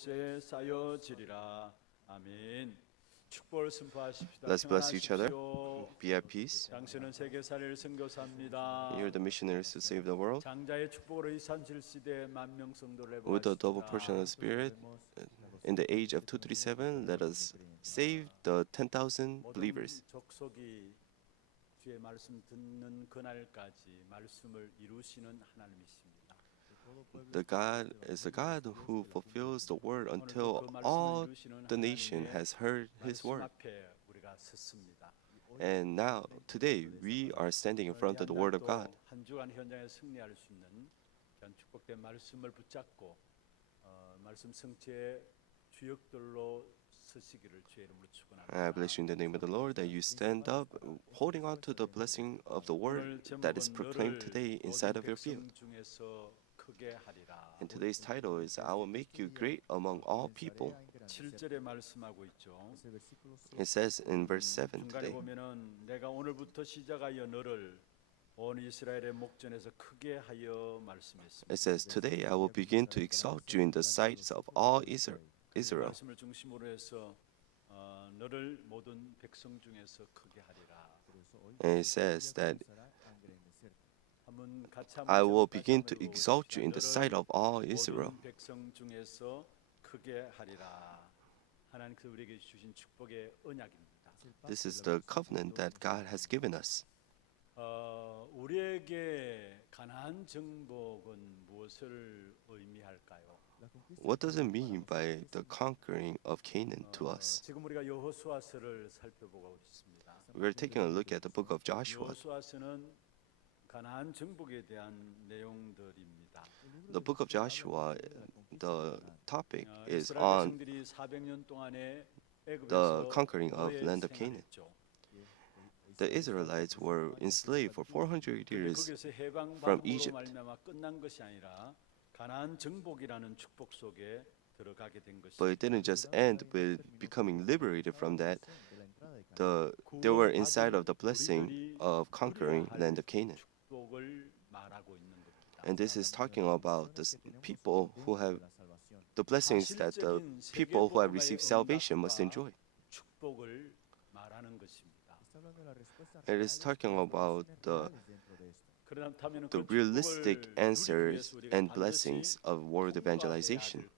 곳에 쌓여지리라. 아멘. 축복을 선포하십시다. Let's bless each other. 평안하십시오. Be at peace. 당신은 세계사를 선교사입니다. You're the missionaries to save the world. 장자의 축복으로 이산실 시대 만명 성도를 With a double portion of the Spirit, in the age of 237, let us save the 10,000 believers. 족속이 주의 말씀 듣는 그날까지 말씀을 이루시는 하나님이십니다. The God is a God who fulfills the word until all the nation has heard His 말씀 word. 앞에 우리가 섰습니다. And now, today, we are standing in front of the word of God. 한 주간 현장에 승리할 수 있는 그런 축복된 말씀을 붙잡고 말씀 성취의 주역들로 서시기를 주의 이름으로 축원합니다. I bless you in the name of the Lord that you stand up, holding on to the blessing of the word that is proclaimed today inside of your field. 중에서 크게 하리라. And today's title is I will make you great among all people. 7절에 말씀하고 있죠. It says in verse 7 중간에 today. 보면은 내가 오늘부터 시작하여 너를 온 이스라엘의 목전에서 크게 하여 말씀했습니다. It says, Today I will begin to exalt you in the sights of all Israel. 말씀을 중심으로 해서 너를 모든 백성 중에서 크게 하리라. And it says that 한번 같이 I will 한번 begin to exalt you in the sight of all Israel. 모든 백성 중에서 크게 하리라. 하나님께서 우리에게 주신 축복의 언약입니다. This is the covenant that God has given us. 우리에게 가나안 정복은 무엇을 의미할까요? What does it mean by the conquering of Canaan to us? 지금 우리가 여호수아서를 살펴보고 있습니다. We're taking a look at the book of Joshua. 여호수아서는 가나안 정복에 대한 내용들입니다. The book of Joshua, the topic is 이스라엘 on 백성들이 400년 동안에 the 애굽에서 conquering of 노예 land of Canaan. 생활했죠. The Israelites were enslaved for 400 years 거기서 해방받음으로 from Egypt. 말미암아 끝난 것이 아니라 가나안 정복이라는 축복 속에 들어가게 된 것입니다. But it didn't just end with becoming liberated from that. They were inside of the blessing of conquering land of Canaan. 축복을 말하고 있는 겁니다. And this is talking about the people who have the blessings that the people who have received salvation must enjoy. 축복을 말하는 것입니다. It is talking about 그렇다면 the realistic answers and blessings of world evangelization.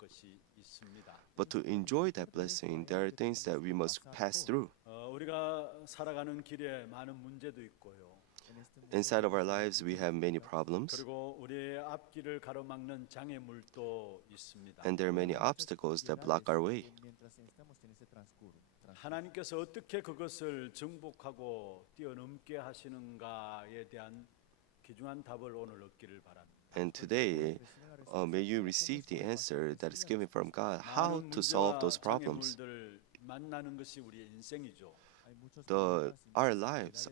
But to enjoy that blessing, there are things that we must pass through. 우리가 살아가는 길에 많은 문제도 있고요. Inside of our lives, we have many problems, 그리고 우리의 앞길을 가로막는 장애물도 있습니다. and there are many obstacles that block our way. 하나님께서 어떻게 그것을 정복하고 뛰어넘게 하시는가에 대한 귀중한 답을 오늘 얻기를 바랍니다. And today, may you receive the answer that is given from God, how to solve those problems. 장애물들 만나는 것이 우리의 인생이죠. Our lives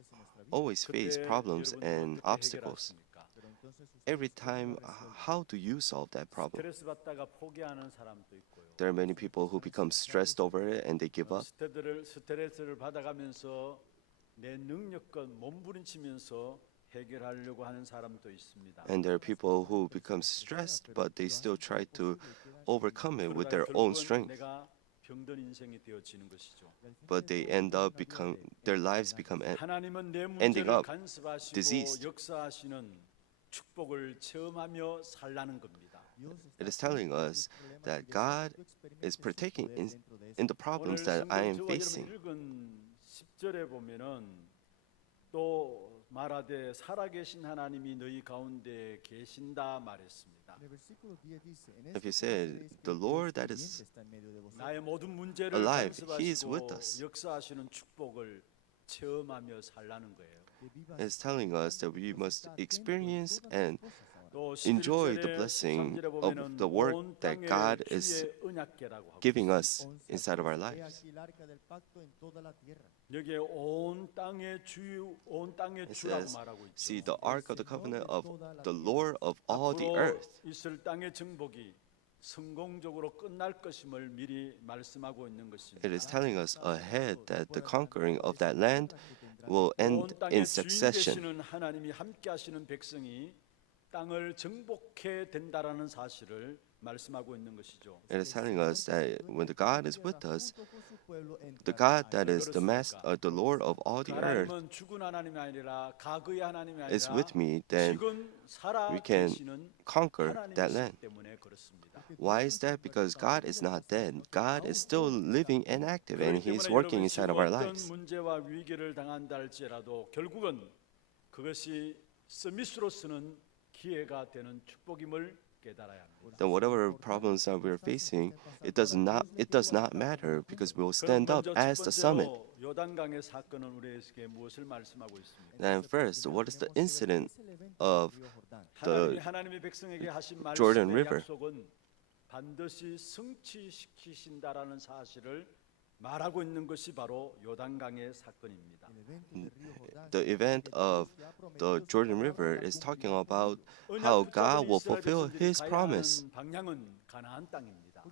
always face 그때 problems 여러분들은 and 어떻게 obstacles. 해결하십니까? Every time, how do you solve that problem? 스트레스 받다가 포기하는 사람도 있고요. There are many people who become stressed over it and they give up. 스트레스를 받아가면서 내 능력과 몸부림치면서 해결하려고 하는 사람도 있습니다. And there are people who become stressed, but they still try to overcome it with their own strength. 내가 병든 인생이 되어지는 것이죠. But they end up their lives become 하나님은 내 ending 문제를 up 간섭하시고 diseased. 역사하시는 축복을 체험하며 살라는 겁니다. It is telling us that God is partaking in the problems that I am facing. 읽은 10절에 보면은 또 말하되 살아계신 하나님이 너희 가운데 계신다 말했습니다. If you said, the Lord that is 나의 모든 문제를 alive, He is with 간섭하시고 us. 역사하시는 축복을 체험하며 살라는 거예요. is telling us that we must experience and 또 enjoy the 11절에 blessing 13절에 of 보면은 the 온 work that 땅에 God is 주의 언약궤라고 하고 giving us inside of our lives. 여기에 온 땅의 It 주라고 says, 말하고 있죠. see the ark of the covenant of the Lord of all the 앞으로 earth. 있을 땅의 정복이 성공적으로 끝날 것임을 미리 말씀하고 있는 것입니다. It is telling us ahead that the conquering of that land will end 온 땅의 in 주인 succession. 되시는 하나님이 함께 하시는 백성이 땅을 정복해 된다라는 사실을 말씀하고 있는 것이죠. It is telling us that when the God is with us, the God that is the Lord of all 그 the earth 하나님은 죽은 하나님이 아니라 과거의 하나님이 is 아니라 with me, then 지금 살아 we can 계시는 conquer that land. 하나님이시기 때문에 그렇습니다. Why is that? Because God is not dead. God is still living and active, and 그렇기 He is 때문에 working 여러분 inside 지금 of our 어떤 lives. 문제와 위기를 당한다 할지라도 결국은 그것이 서밋으로 쓰는 기회가 되는 축복임을 깨달아야 합니다. Then whatever problems that we are facing, it does not matter because we will stand up 그럼 먼저 as 첫 the summit. 번째로 요단강의 사건은 우리에게 무엇을 말씀하고 있습니까? Then first, what is the incident of 하나님의 백성에게 하신 Jordan 말씀의 River? 약속은 반드시 성취시키신다라는 사실을 말하고 있는 것이 바로 요단강의 사건입니다. the event of the Jordan River is talking about how God will fulfill His promise. 방향은 가나안 땅입니다.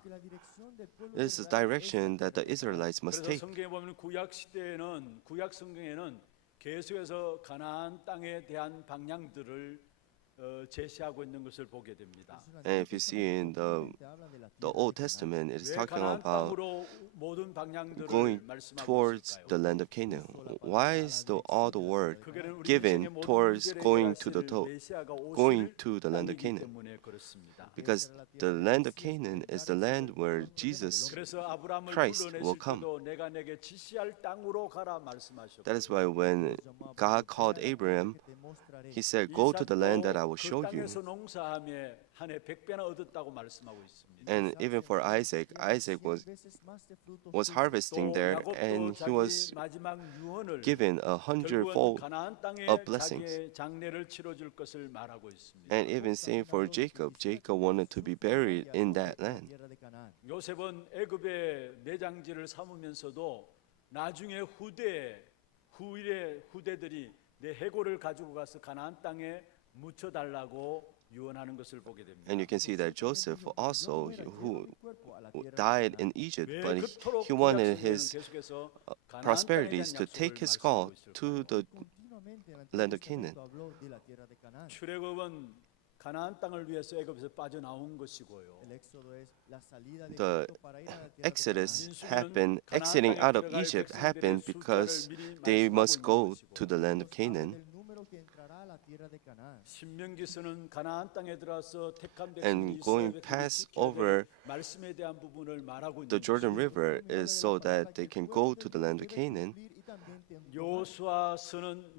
This is the direction that the Israelites must 그래서 take. 성경에 보면 구약 성경에는 계속해서 가나안 땅에 대한 방향들을 제시하고 있는 것을 보게 됩니다. And if you see in the Old Testament, it is 왜 talking 가나안 about 땅으로 모든 방향들을 going 말씀하고 towards 있을까요? the land of Canaan. Why is all the word 그게는 우리 given 인생의 모든 towards 문제를 going 해결하실 to the land of 땅이기 Canaan? 때문에 그렇습니다. Because the land of Canaan is the land where Jesus 그래서 아브라함을 Christ will 불러내실 come. 때도 내가 내게 지시할 땅으로 가라 말씀하셨고 That is why when God called Abraham, He said, "Go to the land that I will show 그 you." 땅에서 농사하며 한 해 100배나 얻었다고 말씀하고 있습니다. And even for Isaac, Isaac was harvesting there, 또 and 야곱도 he was 자기 마지막 유언을 given a 결국은 hundredfold 가나안 땅에 of blessings. 자기의 장례를 치러줄 것을 말하고 있습니다. And even same for Jacob. Jacob wanted to be buried in that land. 요셉은 애굽의 내장지를 삼으면서도 나중에 후대들이 내 해골을 가지고 가서 가나안 땅에 묻혀달라고 유언하는 것을 보게 됩니다. And you can see that Joseph also, who died in Egypt, 왜 but 그토록 he wanted 구약 his 성경은 계속해서 가나안 땅에 prosperities 대한 to take 약속을 his skull 말씀하고 to 있을까요? the land of Canaan. 출애굽은 가나안 땅을 위해서 애굽에서 빠져나온 것이고요. The Exodus happened, exiting out of Egypt happened because they must go to the land of Canaan. 신명기서는 가나안 땅에 들어서 택한 And 백성이 going 이스라엘 past 백성이 over 말씀에 대한 부분을 말하고 있는 the Jordan 것이죠. River is so that they can go to the land of Canaan.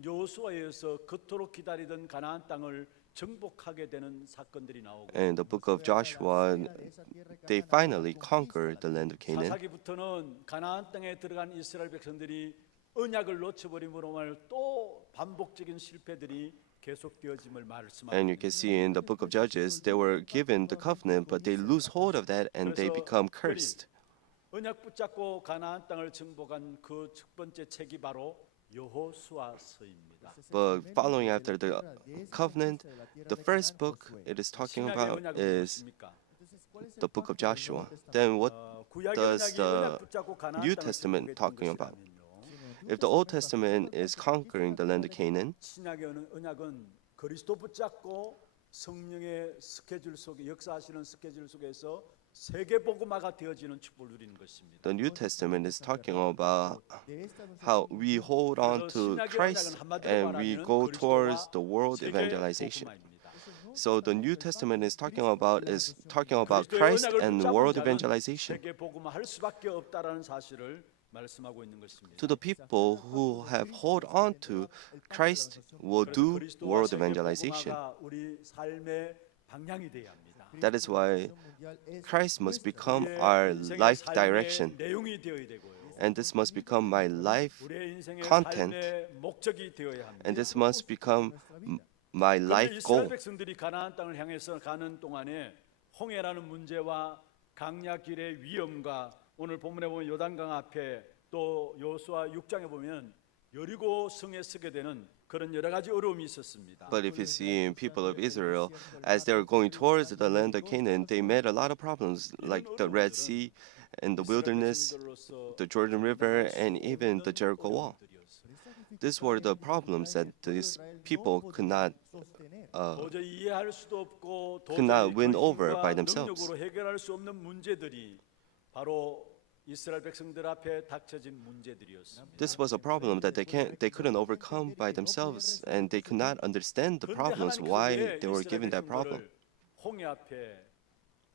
여호수아에서 그토록 기다리던 가나안 땅을 정복하게 되는 사건들이 나오고 And the book of Joshua, they finally conquered the land of Canaan. 사사기부터는 가나안 땅에 들어간 이스라엘 백성들이 언약을 놓쳐버림으로 말 또 반복적인 실패들이 계속되어짐을 말씀하고 And you can see in the book of Judges, they were given the covenant, but they lose hold of that and they become cursed. 언약 붙잡고 가나안 땅을 정복한 그 첫 번째 책이 바로 여호수아서입니다. But following after the covenant, the first book it is talking 신약의 about 언약은 is 무엇입니까? the book of Joshua. Then what 구약의 does 언약이 the 언약 붙잡고 가나안 New 땅을 Testament 정복했던 talking about? 것이라면요. if the Old Testament is conquering the land of Canaan, 신약의 언약은 그리스도 붙잡고 성령의 스케줄 속에 역사하시는 스케줄 속에서 세계 복음화가 되어지는 축복을 누리는 것입니다. the New Testament is talking about how we hold on to Christ and we go towards the world evangelization. So the New Testament is talking about Christ and world evangelization. 세계 복음화할 수밖에 없다라는 사실을 말씀하고 있는 것입니다. To the people who have hold on to Christ will do world evangelization. 우리 삶의 방향이 되어야 합니다. That is why Christ must become our life direction, 내용이 되어야 되고요. and this must become my life 우리의 인생의 content, 삶의 목적이 되어야 합니다. and this must become my 그런데 life 이스라엘 goal. 백성들이 가나안 땅을 향해서 가는 동안에 홍해라는 문제와 강야 길의 위험과 오늘 본문에 보면 요단강 앞에 또 여호수아 6장에 보면 여리고 성에 서게 되는 그런 여러 가지 어려움이 있었습니다. But if you see in people of Israel, as they were going towards the land of Canaan, they met a lot of problems like the Red Sea and the wilderness, the Jordan River, and even the Jericho wall. These were the problems that these people could not 도저히 이해할 수도 없고 could not 도저히 win 그 over 힘과 by themselves. 능력으로 해결할 수 없는 문제들이 바로 이스라엘 백성들 앞에 닥쳐진 문제들이었습니다. This was a problem that they couldn't overcome by themselves, and they could not understand the 그런데 problems 하나님께서 why 왜 they were 이스라엘 given that problem. 백성들을 홍해 앞에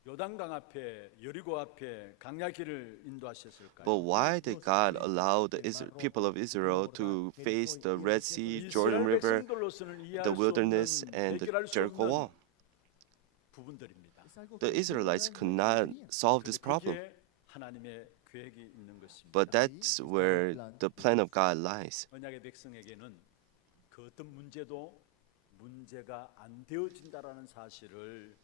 요단강 앞에 여리고 앞에 강야길을 인도하셨을까요? But why did God allow the people of Israel to face the Red Sea, Jordan 이스라엘 River, 백성들로서는 이해할 the 수 wilderness, 없는, and the 해결할 수 Jericho 없는 wall? 부분들입니다. The Israelites could not solve this problem. 거기에 하나님의 계획이 있는 것입니다. But that's where the plan of God lies. 언약의 백성에게는 그 어떤 문제도 문제가 안 되어진다라는 사실을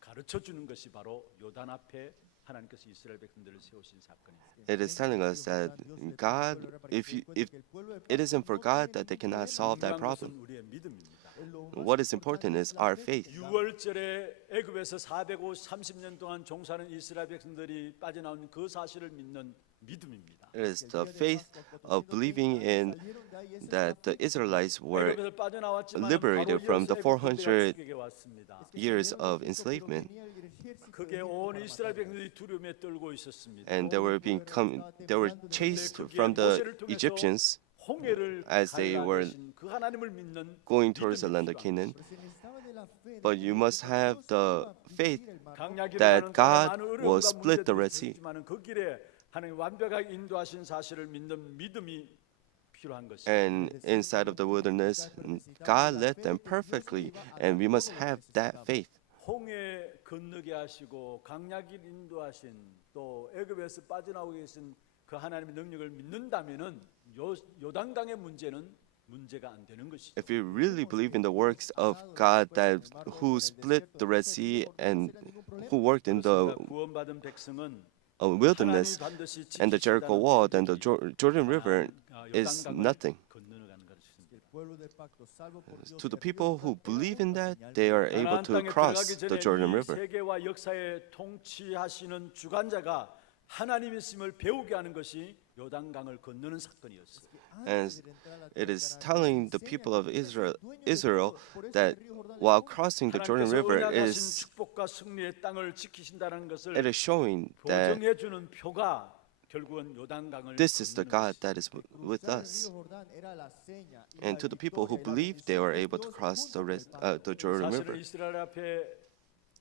가르쳐 주는 것이 바로 요단 앞에 하나님께서 이스라엘 백성들을 세우신 사건입니다. It is telling us that God, if it isn't for God, that they cannot solve that 중요한 problem. 것은 우리의 믿음입니다. What is important is our faith. 6월절에 애굽에서 430년 동안 종사하는 이스라엘 백성들이 빠져나온 그 사실을 믿는 믿음입니다. It is the faith of believing in that the Israelites were 애굽에서 빠져나왔지만 liberated from the 400 애굽에게 왔습니다. years of enslavement, 그게 온 이스라엘 백성들이 두려움에 떨고 있었습니다. and they were chased from the Egyptians 홍해를 as they were 가르신 그 하나님을 믿는 going towards the land of Canaan. But you must have the faith that God will split the Red Sea. 그 길에 하나님 완벽하게 인도하신 사실을 믿는 믿음이 필요한 것입니다. And inside of the wilderness, God led them perfectly, and we must have that faith. 홍해 건너게 하시고 강야길 인도하신 또 애굽에서 빠져나오게 하신 그 하나님의 능력을 믿는다면은 요단강의 문제는 문제가 안 되는 것이죠. If we really believe in the works of God that who split the Red Sea and who worked in the 구원받은 백성은 wilderness 하나님이 반드시 and the Jericho wall, then the Jordan River is 요단강을 nothing. 건너가는 것입니다. To the people who believe in that, they are able 가나안 to 땅에 cross 들어가기 the 전에 Jordan 이 River. 세계와 역사에 통치하시는 주관자가 하나님이심을 배우게 하는 것이 요단강을 건너는 사건이었어요. And it is telling the people of Israel that while crossing the Jordan 하나님께서 River 언약하신 축복과 승리의 땅을 지키신다는 것을 it is showing that 보증해 주는 표가 결국은 요단강을 this is the 건너는 God 것이죠. that is with us. And to the people who believe, they were able to cross the Jordan 사실 River. 이스라엘 앞에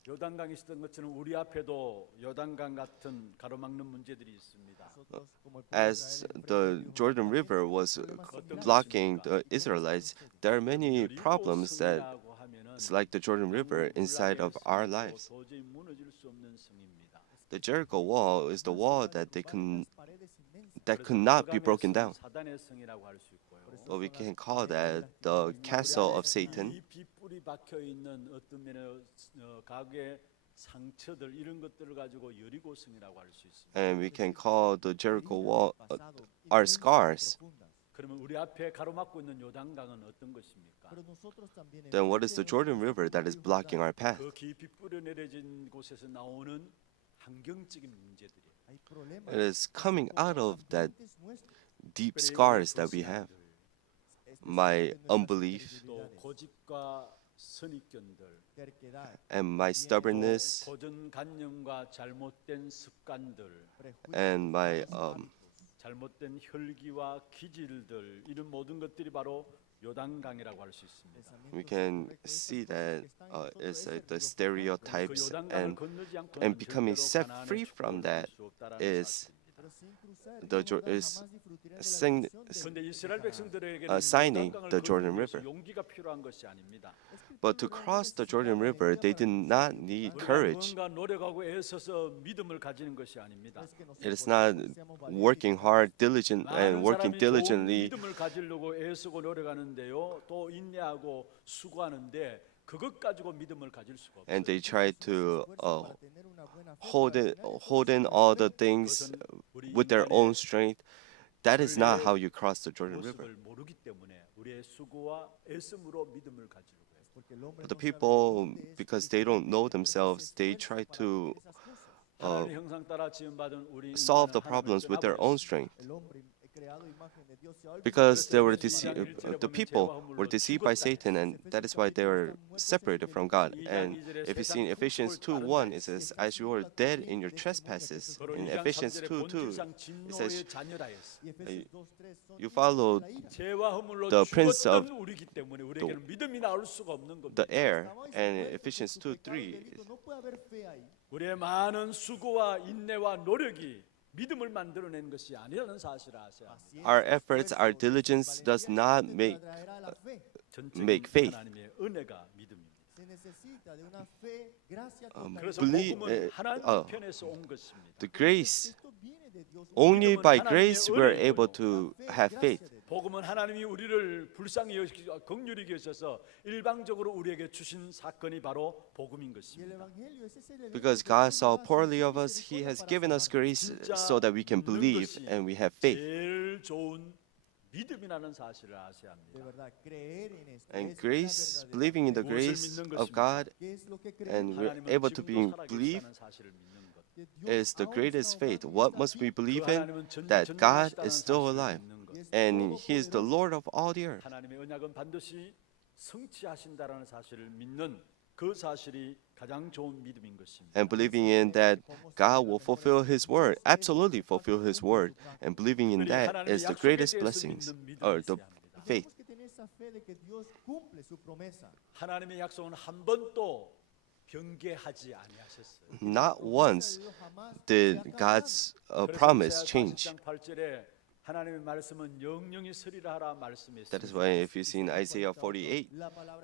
요단강이 있었던 것처럼 우리 앞에도 요단강 같은 가로막는 문제들이 있습니다. As the Jordan River was blocking the Israelites, there are many problems that it's like the Jordan River inside of our lives. 도저히 무너질 수 없는 성입니다. The Jericho wall is the wall that could not be broken down. 사단의 성이라고 할 수 있고요. But we can call that the castle of Satan. 이 빗불이 박혀 있는 어떤 면의 과거의 상처들 이런 것들을 가지고 여리고성이라고 할 수 있습니다. And we can call the Jericho wall our scars. 그러면 우리 앞에 가로막고 있는 요단강은 어떤 것입니까? Then what is the Jordan River that is blocking our path? 그 깊이 뿌려내려진 곳에서 나오는 환경적인 문제들이에요. It is coming out of that deep scars that we have. My unbelief 또 고집과 선입견들, and my stubbornness 고정관념과 잘못된 습관들, and my 잘못된 혈기와 기질들 이런 모든 것들이 바로 요단강이라고 할 수 있습니다. we can see that it's like the 그 stereotypes 요단강을 건너지 않고는 and becoming 절대로 set 가나안의 free from 축복을 that 얻을 수 없다라는 is 사실입니다. 그런데 이스라엘 백성들에게는 signing 요단강을 the Jordan 건너기 위해서 River. 용기가 필요한 것이 아닙니다. But to cross the Jordan River, they did not need 우리가 courage. 뭔가 노력하고 애써서 믿음을 가지는 것이 아닙니다. It is not working hard, diligent, and 많은 working 사람이 좋은 diligently 믿음을 가지려고 애쓰고 노력하는데요. 또 인내하고 수고하는데 그것 가지고 믿음을 가질 수가 없어요. and they try to hold in all the things with their own strength. That is not how you cross the Jordan River. 모습을 모르기 때문에 우리의 수고와 애씀으로 믿음을 가지려고 해요. But the people, because they don't know themselves, they try to 하나님의 형상 따라 지음받은 우리 solve the 인간은 problems 하나님의 with their 죄가 own strength. because the people were deceived by Satan, and that is why they were separated from God. And if you see in Ephesians 2:1, it says, "As you are dead in your trespasses." In Ephesians 2:2, it says, "You followed the prince of the air." And in Ephesians 2:3, 우리의 많은 수고와 인내와 노력이 믿음을 만들어낸 것이 아니라는 사실을 아셔야 합니다. our efforts, our diligence does not make faith. 하나님의 은혜가 믿음입니다. 그래서 believe, 복음은 하나님 편에서 온 것입니다. the grace, only by grace we're able to have faith. 복음은 하나님이 우리를 불쌍히 여기시고 긍휼히 여기셔서 일방적으로 우리에게 주신 사건이 바로 복음인 것입니다. Because God saw poorly of us, He has given us grace so that we can believe and we have faith. 제일 좋은 믿음이라는 사실을 아셔야 합니다. And grace, believing in the grace of God, and we're able to believe, is the greatest faith. What must we believe in? That God is still alive, and He is the Lord of all the earth. 하나님의 언약은 반드시 성취하신다라는 사실을 믿는 그 사실이 가장 좋은 믿음인 것입니다. And believing in that God will fulfill His word, absolutely fulfill His word, and believing in that is the greatest blessings, or the faith. 하나님의 약속은 한 번도 변개하지 아니하셨어요. Not once did God's promise change. 8절에 하나님의 말씀은 영영이 서리라 하라 말씀했습니다. That is why if you see in Isaiah 48,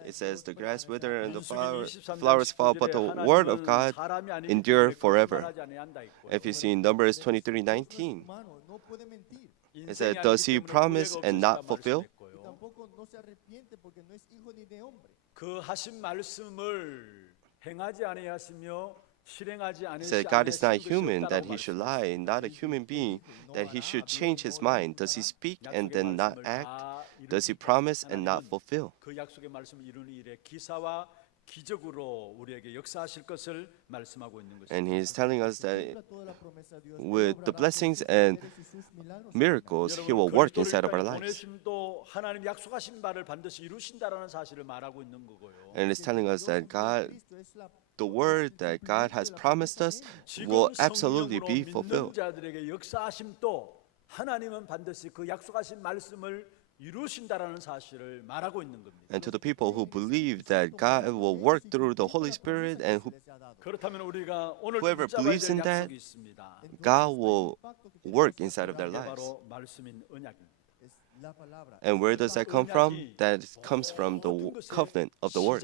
it says, "The grass wither and the flowers fall, but the word of God endure forever." If you see in Numbers 23:19, it said, "Does He promise and not fulfill?" 그 하신 말씀을 행하지 아니하시며 실행하지 It said, "God is not human that He should lie, not a human being that He should change His mind. Does He speak and then not act? Does He promise and not fulfill?" 그 약속의 말씀을 이루는 일에 기사와 기적으로 우리에게 역사하실 것을 말씀하고 있는 것입니다. And He is telling us that with the blessings and miracles, He will work inside of our lives. 보내심도 하나님 약속하신 바를 반드시 이루신다라는 사실을 말하고 있는 거고요. And it's telling us that the word that God has promised us will absolutely be 믿는 fulfilled. 자들에게 역사하심도 하나님은 반드시 그 약속하신 말씀을 이루신다라는 사실을 말하고 있는 겁니다. And to the people who believe that God will work through the Holy Spirit and who 그렇다면 우리가 오늘 whoever 붙잡아야 believes 될 in that, 약속이 있습니다. God will work inside of their 그게 lives. 바로 말씀인 언약입니다. And where does that come from? That comes from the covenant of the word.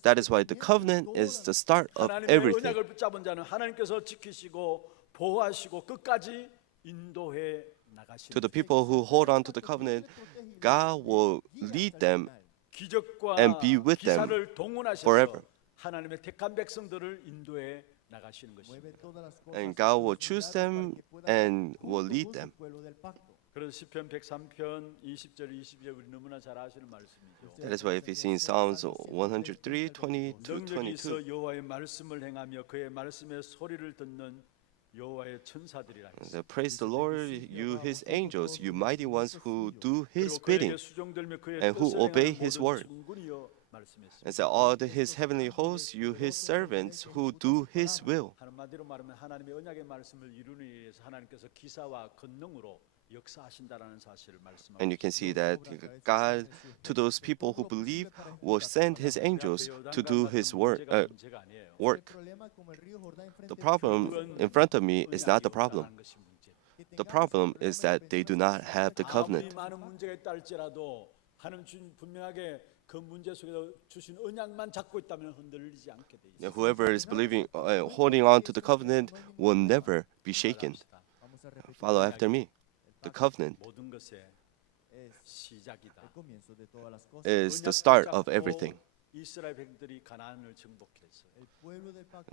That is why the covenant is the start of 하나님의 everything. 언약을 붙잡은 자는 하나님께서 지키시고 보호하시고 끝까지 인도해 나가시는 To the people who hold on to the covenant, God will lead them 기적과 and be with them 기사를 동원하셔서 forever. 하나님의 택한 백성들을 인도해 나가시는 것입니다. And God will choose them and will lead them. 그래서 시편 103편 20절 22절 우리 너무나 잘 아시는 말씀이죠. That is why if you see in Psalms 103, 20 to 능력이 22, 있어 여호와의 말씀을 행하며 그의 말씀의 소리를 듣는 여호와의 천사들이라 that praise the Lord, you His angels, you mighty ones who do His bidding, and who obey His word. And that all His heavenly hosts, you His servants who do His will. 한마디로 말하면 하나님의 언약의 말씀을 이루는 위해서 하나님께서 기사와 권능으로 역사하신다라는 사실을 말씀하고 And you can see that God, to those people who believe, will send His angels to do His work. The problem in front of me is not the problem. The problem is that they do not have the covenant. 많은 문제가 있다 할지라도 하나님 주님 분명하게 그 문제 속에서 주신 언약만 잡고 있다면 흔들리지 않게 돼 있어요. Whoever is believing, holding on to the covenant, will never be shaken. Follow after me. The covenant 모든 것의 시작이다. is the start of everything. 이스라엘 백성들이 가나안을 정복했어요.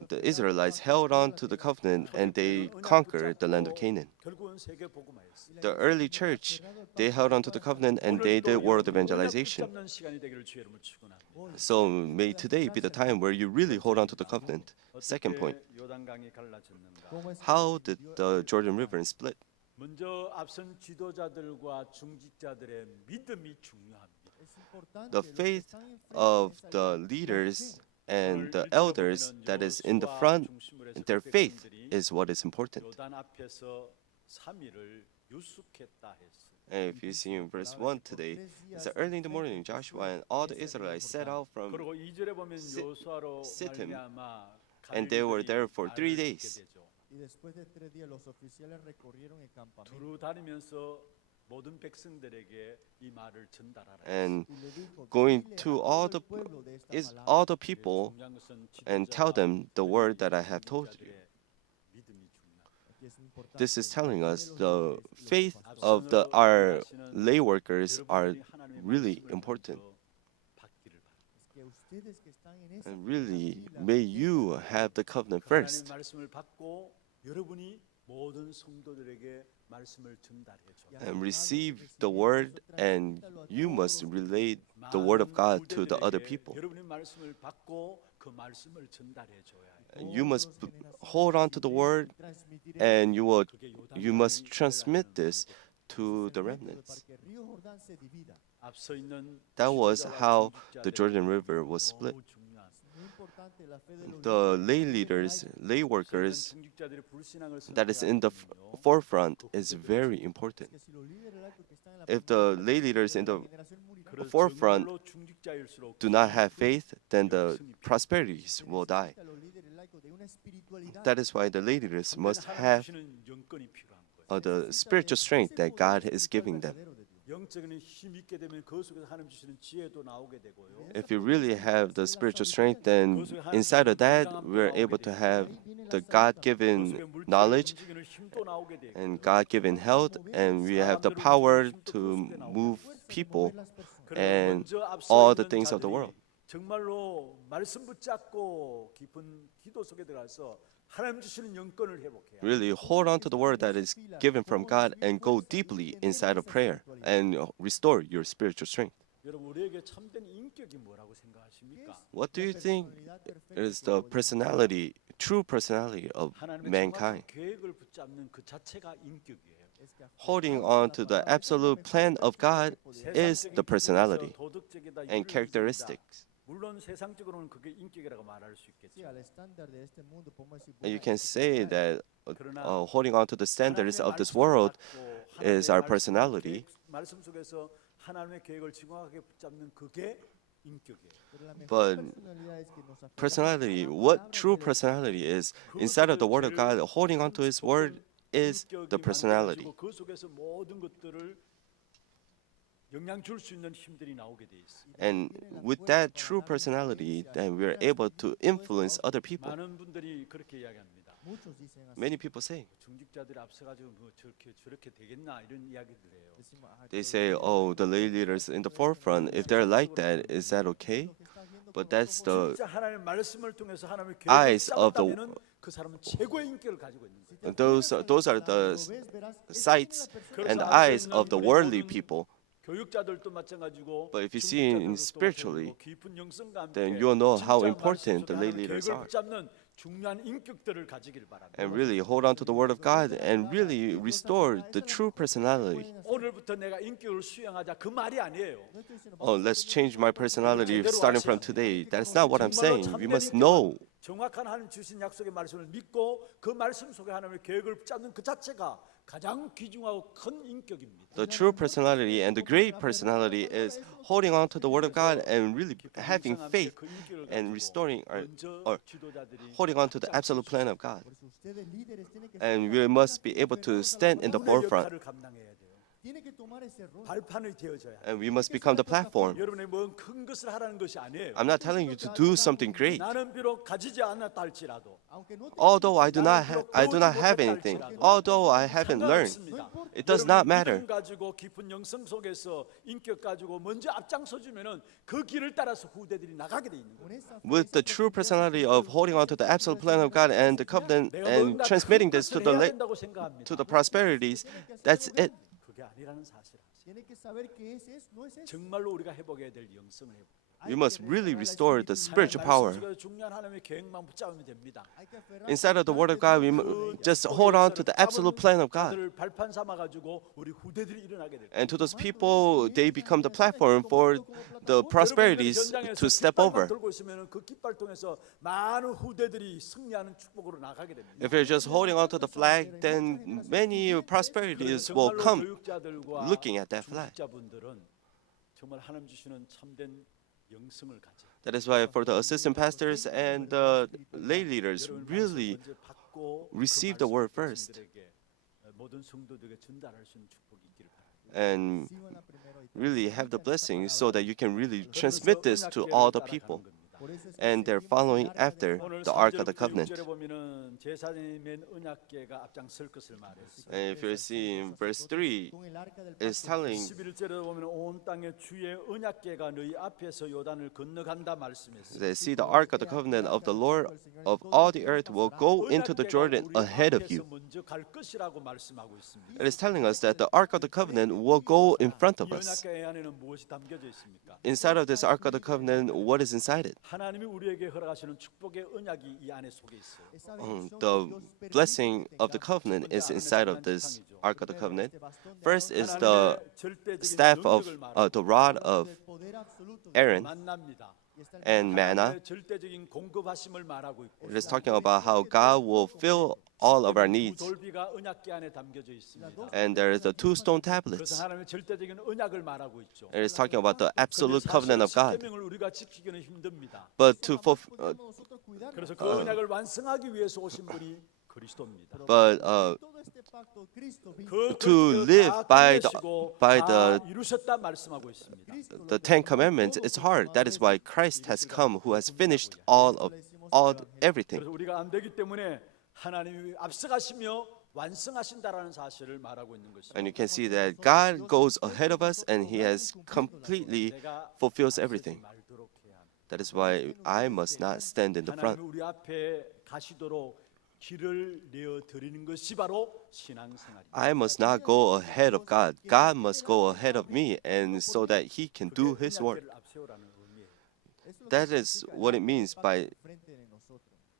The Israelites held on to the covenant and they conquered the land of Canaan. 결국은 세계 복음화였어요. The early church, they held on to the covenant and they did world evangelization. 잡는 시간이 되기를 주의 이름으로 축원합니다. So may today be the time where you really hold on to the covenant. Second point, 요단강이 갈라졌는가? how did the Jordan River split? 먼저 앞선 지도자들과 중직자들의 믿음이 중요합니다. The faith of the leaders and the elders that is in the front, their faith is what is important. 요단 앞에서 3일을 유숙했다 했어요. And if you see in verse 1 today, it's that early in the morning, Joshua and all the Israelites set out from 그리고 2절에 보면 Sit- 여호수아로 Sittim, 말미암아 and they were there for 갈릴리들이 3 말을 days. 듣게 되죠. Y después de 3 días los oficiales recorrieron el campamento 두루 다니면서 모든 백성들에게 이 말을 전달하라. And y le dijo, going "Dile a to todo all el the pueblo de esta is palabra". all the people 중요한 것은 and tell them the 지도자와 word that I have told you. 중직자들의 믿음이 중요합니다. Aquí es importante This is telling que us los the líderes y los faith pastores of our lay workers are 여러분들이 하나님의 really 말씀을 important. 먼저 받기를 바랍니다. que ustedes que están en esa And really, fila may tengan you have the covenant 그 하나님의 first 말씀을 받고 여러분이 모든 성도들에게 말씀을 전달해 줘야 and receive the word, and you must relate the word of God to the other people. 여러분의 말씀을 받고 그 말씀을 전달해 줘야 해요. And you must hold on to the word, transmitir and 그게 you must transmit this to the para remnants. que el río Jordán se divida. 앞서 있는 That was 지도자와 how the 중직자들의 Jordan River was split. 너무 중요한 Muy importante la fe de los The líderes. lay leaders, lay workers 중직자들의 불신앙을 that is in the 선택하는군요. forefront is very important. Que si los líderes laicos que están en la If primera the lay leaders in the generación morirán, 그래서 forefront 정말로 중직자일수록 do not have faith, then the prosperities will die. necesita a los líderes laicos de una espiritualidad That is why the lay leaders must have 하나님 주시는 영권이 필요한 거예요. the spiritual strength that God is giving them. 영적인 힘 있게 되면 그 속에서 하나님 주시는 지혜도 나오게 되고요. If you really have the spiritual strength, then inside of that, we're able to have the God given knowledge 움직이는 힘도 나오게 되고 and God given health, and we have the power to move people and all the things of the world. 정말로 말씀 붙잡고 깊은 기도 속에 들어가서 하나님 주시는 영권을 회복해야 해요. Really hold on to the word that is given from God and go deeply inside of prayer and restore your spiritual strength. 여러분 우리에게 참된 인격이 뭐라고 생각하십니까? What do you think is the personality, true personality of 하나님의 mankind? 정확한 계획을 붙잡는 그 자체가 인격이에요. Holding on to the absolute plan of God is the personality 세상적인 기준에서 도덕적이다, and 윤리적이다. characteristics. 물론 세상적으로는 그게 인격이라고 말할 수 Sí, 있겠죠. al estándar de este mundo podemos decir And you buena can say espiritualidad. that holding on to the standards 하나님의 of this 말씀을 world 받고 is 하나님의 our 말씀을 personality. 말씀 속에서 하나님의 계획을 정확하게 붙잡는 그게 인격이에요. Pero la mejor But personalidad es que nos aferramos personality, a la what palabra true que le- personality is inside of the word of God, holding on to his word is the personality. 그 속에서 모든 것들을 영향 줄 수 있는 힘들이 나오게 돼 있어. And with that true personality, then we are able to influence other people. 많은 분들이 그렇게 이야기합니다. Muchos dicen así. Many people say, 중직자들이 앞서가지고 뭐 저렇게 되겠나 이런 이야기들 해요. Decimos, "Ah, they que say, oh, the lay leaders in the forefront, if they're like that, is that okay? lo que está haciendo But con that's the 진짜 하나님의 말씀을 통해서 하나님의 계획을 eyes of the- 잡았다면은 그 사람은 최고의 인격을 가지고 있는 거예요. those are the sights and the eyes of the worldly people. 교육자들도 마찬가지고 But if you see in 중직자들도 spiritually, 마찬가지고 깊은 영성과 함께 then you'll know how 진짜 important 말씀 the 속에 lay 하나님의 leaders 계획을 are. 붙잡는 중요한 인격들을 가지기를 바랍니다. And really hold on to the word of God and really restore the true personality. 오늘부터 내가 인격을 수양하자 그 말이 아니에요. Oh, let's change my personality starting from today. That's not what I'm saying. We must know. 정확한 하나님 주신 약속의 말씀을 믿고 그 말씀 속에 하나님의 계획을 붙잡는 그 자체가 가장 귀중하고 큰 인격입니다. The true personality and the great personality is holding on to the word of God and really having faith 그 인격을 and 가지고 restoring 먼저 or 지도자들이 holding on to the absolute plan of God. Por eso ustedes líderes tienen que And we must be able to stand in the 우리의 forefront, 역할을 감당해야 돼요. tienen que tomar ese rol. 발판이 되어져야 해요. and we must become the platform. 여러분이 뭔큰 것을 하라는 것이 아니에요. I'm not telling you to do something great. 나는 비록 가지지 않았다 할지라도 Aunque no Although I do not have anything, although I haven't learned, 상관없습니다. it does not 여러분이 matter. 믿음 가지고 깊은 영성 속에서 인격 가지고 먼저 앞장서 주면은 그 길을 따라서 후대들이 나가게 돼 있는 거예요. con esa fe With the true personality of holding on to the absolute plan of God and the covenant 내가 and 뭔가 transmitting 큰 this to 것을 해야 the 된다고 생각합니다. prosperities, that's it. 그게 아니라는 사실을 아세요. tienen que saber que ese es, no es eso. 정말로 우리가 회복해야 될 영성을 회복. we must really restore the spiritual power. 말씀 속에 중요한 하나님의 계획만 붙잡으면 됩니다. Inside of the Word of God, we just hold on to the absolute plan of God. 자들을 발판 삼아 가지고 우리 후대들이 일어나게 될 And to those people, they become the platform for the prosperities to step over. 들고 있으면 그 깃발 통해서 많은 후대들이 승리하는 축복으로 나가게 됩니다. If you're just holding on to the flag, then many prosperities will 정말로 come 교육자들과 looking at that flag. 주직자분들은 정말 하나님 주시는 참된 영성을 가져. That is why for the assistant pastors and the lay leaders, really 먼저 받고 receive 그 the word 말씀을 first. 백성들에게, 모든 성도들에게 전달할 수 있는 축복이 있기를 바랍니다. and really have the blessing so that you can really transmit this to all the people. And they're following after 오늘 the Ark of 3절 the Covenant. 6절에 보면은 제사장이 맨 언약궤가 앞장설 것을 말했어요. And if you see in verse 3, it's telling 11절에 보면 온 땅의 주의 언약궤가 너희 앞에서 요단을 건너간다 말씀했어요. that see the Ark of the Covenant of the Lord of all the earth will go into the Jordan ahead of you. 먼저 갈 것이라고 말씀하고 있습니다. It is telling us that the Ark of the Covenant will go in front of 이 us. 언약궤 안에는 무엇이 담겨져 있습니까? Inside of this Ark of the Covenant, what is inside it? 하나님이 우리에게 허락하시는 축복의 언약이 이 안에 속에 있어요. The blessing of the covenant is inside of this Ark of the Covenant. First is the staff of the rod of Aaron 만납니다. and manna. 절대적인 공급하심을 말하고 있고 It is talking about how God will fill all of our needs. 돌비가 언약궤 안에 담겨져 있습니다. And there is the two stone 그래서 tablets. 하나님의 절대적인 언약을 말하고 있죠. It is talking about the absolute covenant of God. 십계명을 우리가 지키기는 힘듭니다. But to 그래서 그 언약을 완성하기 위해서 오신 분이 그리스도입니다. to live by the 이루셨다 말씀하고 있습니다. the Ten Commandments, it's hard. That is why Christ has come, who has finished all everything. 그래서 우리가 안 되기 때문에 하나님이 앞서가시며 완성하신다라는 사실을 말하고 있는 것입니다. And you can see that God goes ahead of us, and He has completely fulfills everything. That is why I must not stand in the front. 하나님이 우리 앞에 가시도록 길을 내어 드리는 것이 바로 신앙생활입니다. I must not go ahead of God. God must go ahead of me, and so that He can do His work. That is what it means by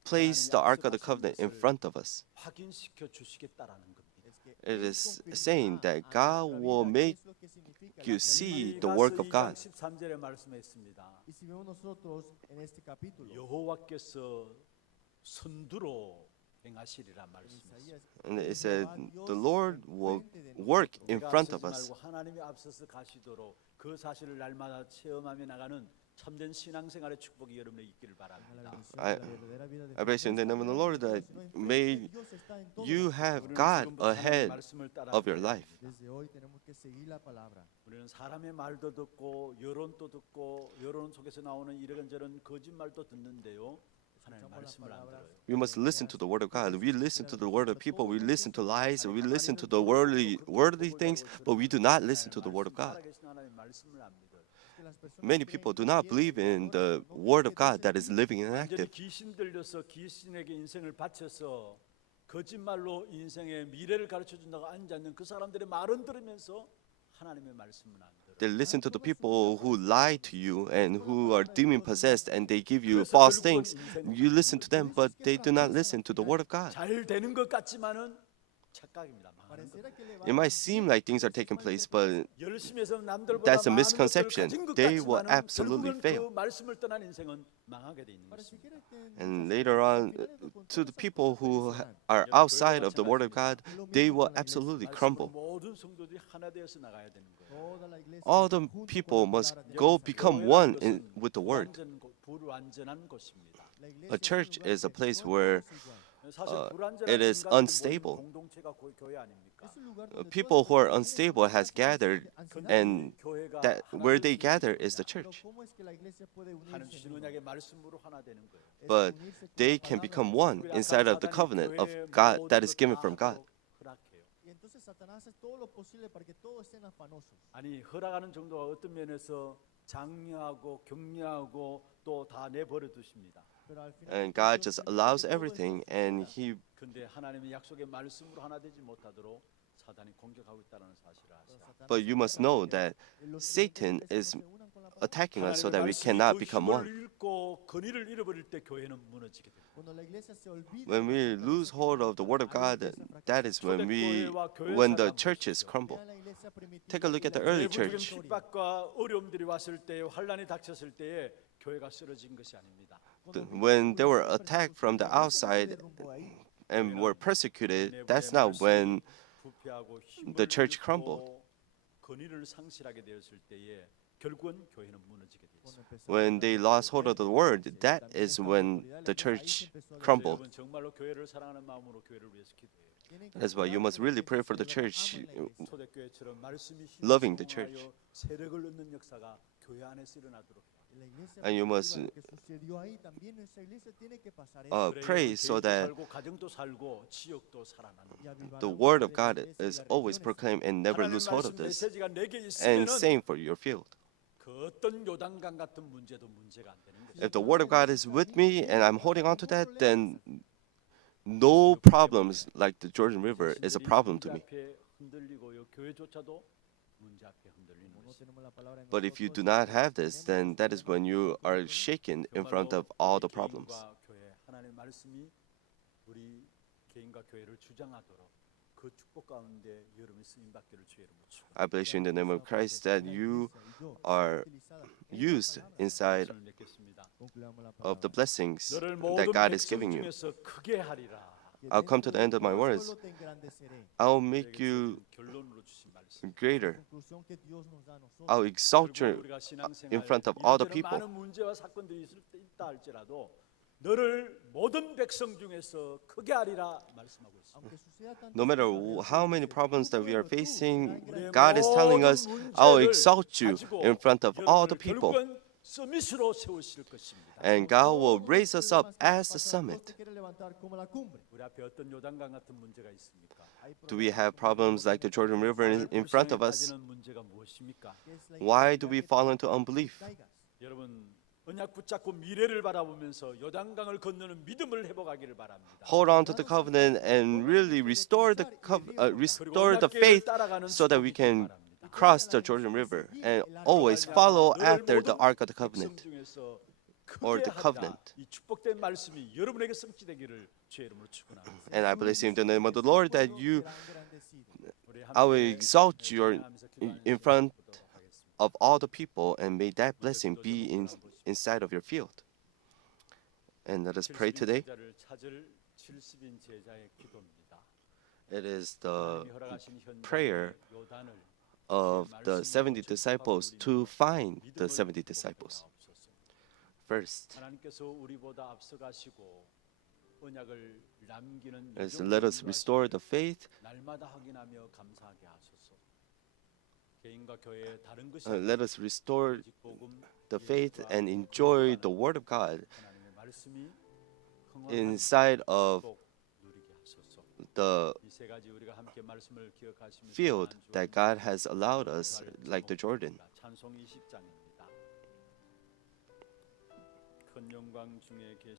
place the Ark of the Covenant in front of us. 확인시켜 주시겠다라는 겁니다. It is saying that God will make you see the work of God. 13절에 말씀했습니다. 여호와께서 선두로 행하시리라 말씀했습니다. And it said, the Lord will work in front of us. 하나님이 앞서서 가시도록 그 사실을 날마다 체험하며 나가는 참된 신앙생활의 축복이 여러분에게 있기를 바랍니다. I bless you in the name of the Lord that may you have God ahead of your life. 우리는 사람의 말도 듣고 여론도 듣고 여론 속에서 나오는 이런저런 거짓말도 듣는데요. 하나님 말씀을 안 들어요. We must listen to the word of God. We listen to the word of people. We listen to lies. We listen to the worldly things, but we do not listen to the word of God. 살아계신 하나님 말씀을 안 믿어요. Many people do not believe in the word of God that is living and 완전히 active. 귀신 들려서 귀신에게 인생을 바쳐서 거짓말로 인생의 미래를 가르쳐 준다고 앉아있는 그 사람들의 말은 들으면서 하나님의 말씀은 안 들어요. They listen to the people who lie to you and who are demon possessed, and they give you false things. You listen to them, but they do not listen to the word of God. 잘 되는 것 같지만은 착각입니다. 망하는 것. It might seem like things are taking place, but 열심히 해서 남들보다 that's a 많은 것들을 misconception. 가진 것 They will 같지만은 absolutely 결국은 fail. 그 말씀을 떠난 인생은 망하게 돼 있는 것입니다. And later on, to the people who are outside of the word of God, they will absolutely crumble. 모든 성도들이 하나 되어서 나가야 되는 거예요. All the people must go become one with the word. 불완전한 곳입니다. A church is a place where 사실 불완전한 it is 인간은 unstable. 모든 공동체가 교회 아닙니까? People who are unstable has gathered, and 교회가 that where they gather is the church. 하나님 주신 언약의 말씀으로 하나 되는 거예요. But they can become one inside of the covenant of God that is given from God. 아니 허락하는 정도가 어떤 면에서 장려하고 격려하고 또 다 내버려 두십니다. And God just allows everything, and He 근데 하나님의 약속의 말씀으로 하나 되지 못하도록 사단이 공격하고 있다는 사실을 아시라. But you must know that Satan is attacking us so that we cannot become one. 잃고 근위를 잃어버릴 때 교회는 무너지게 됩니다. When we lose hold of the Word of God, that is when the churches crumble. Take a look at the early 내부적인 church. 핍박과 어려움들이 왔을 때, 환란이 닥쳤을 때에 교회가 쓰러진 것이 아닙니다. When they were attacked from the outside and were persecuted, that's not when 부패하고 the church 힘을 crumbled. 잃고 근위를 상실하게 되었을 때에 결국은 교회는 무너지게 되었습니다. When they lost hold of the Word, that is when the church crumbled. 여러분 정말로 교회를 사랑하는 마음으로 교회를 위해서 기도해요. That's why you must really pray for the church, 초대교회처럼 말씀이 loving the church. 힘을 세력을 얻는 역사가 교회 안에서 일어나도록 해요. And you must 그래야 pray 개인도 so that 살고 가정도 살고 지역도 살아나는 the Word of God is always proclaimed and never 하나님의 lose hold of 말씀 this. 메시지가 내게 And 있으면은 same for your field. 그 어떤 요단강 같은 문제도 문제가 안 되는 거죠. If the Word of God is with me and I'm holding on to that, then no problems like the Jordan River is a problem to me. 앞에 흔들리고요. 교회조차도 문제 앞에 흔들리는 것입니다. But if you do not have this, then that is when you are shaken in front of all the problems. 개인과 교회 하나님의 말씀이 우리 개인과 교회를 주장하도록 그 축복 가운데 여러분이 쓰임 받기를 주의 이름으로 축원합니다. I bless you in the name of Christ that you are used inside 말씀을 맺겠습니다. of the blessings 너를 that 모든 God is 백성 giving you. 중에서 크게 하리라. I'll come to the end of my words. I'll make you 결론으로 주신 말씀. greater. I'll exalt you 우리가 신앙생활 in front of all the 이런저런 people. 많은 문제와 사건들이 있다 할지라도 너를 모든 백성 중에서 크게 하리라 말씀하고 있습니다. No matter how many problems that we are facing, God is telling us, I'll exalt you in front of all the people. 결국은 서밋으로 세우실 것입니다. And God will raise us up as the summit. 우리 앞에 어떤 요단강 같은 문제가 있습니까? Do we have problems like the Jordan River in front of us? 빠지는 문제가 무엇입니까? Why do we fall into unbelief? 여러분 언약 붙잡고 미래를 바라보면서 요단강을 건너는 믿음을 회복하기를 바랍니다. Hold on to the covenant and really restore the faith so that we can cross the Jordan River and always follow after the Ark of the Covenant or the covenant. 이 축복된 말씀이 여러분에게 성취되기를 주의 이름으로 축원합니다. And I bless you in the name of the Lord that I will exalt you in front of all the people and may that blessing be inside of your field. And let us pray today. 찾을 70인 제자의 기도입니다. It is the 하나님이 허락하신 현재 prayer 요단을 of the 70 disciples to find the 70 disciples. First, 하나님께서 우리보다 앞서가시고 언약을 남기는 is let us restore the faith. 날마다 확인하며 감사하게 하소서. 개인과 교회의 다른 것이 Let us restore 오직 복음 the faith and enjoy the Word of God 하나님의 말씀이 inside of 꼭 누리게 하소서. the 이 세 가지 우리가 함께 말씀을 기억하시면서 field that God has allowed us, like the Jordan. 찬송 20장입니다. 큰 영광 중에 계신